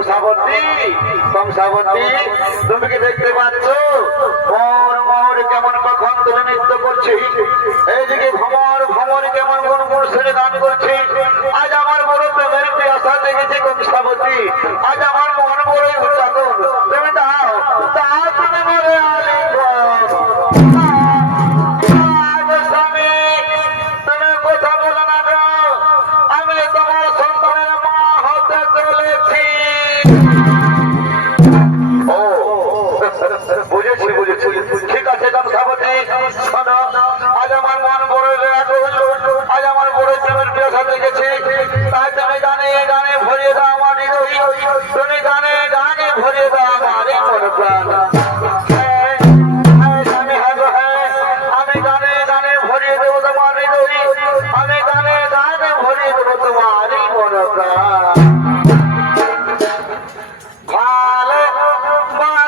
কংসাবতী কংসাবতী তুমি কি দেখতে পাচ্ছ? মোর মোর কেমন কখন তুমি নৃত্য করছে? এইদিকে ভ্রমর ভ্রমর কেমন কোন কোন ছেড়ে গান করছে? আজ আমার বড় প্রেমের আশা দেখেছি কংসাবতী। ও, বুঝেছি বুঝেছি ঠিক আছে কামসাবতী শোনো, আজ আমার মন বড় আজ আমার বড় জীবন পিয়াসা দেখেছি। আকবর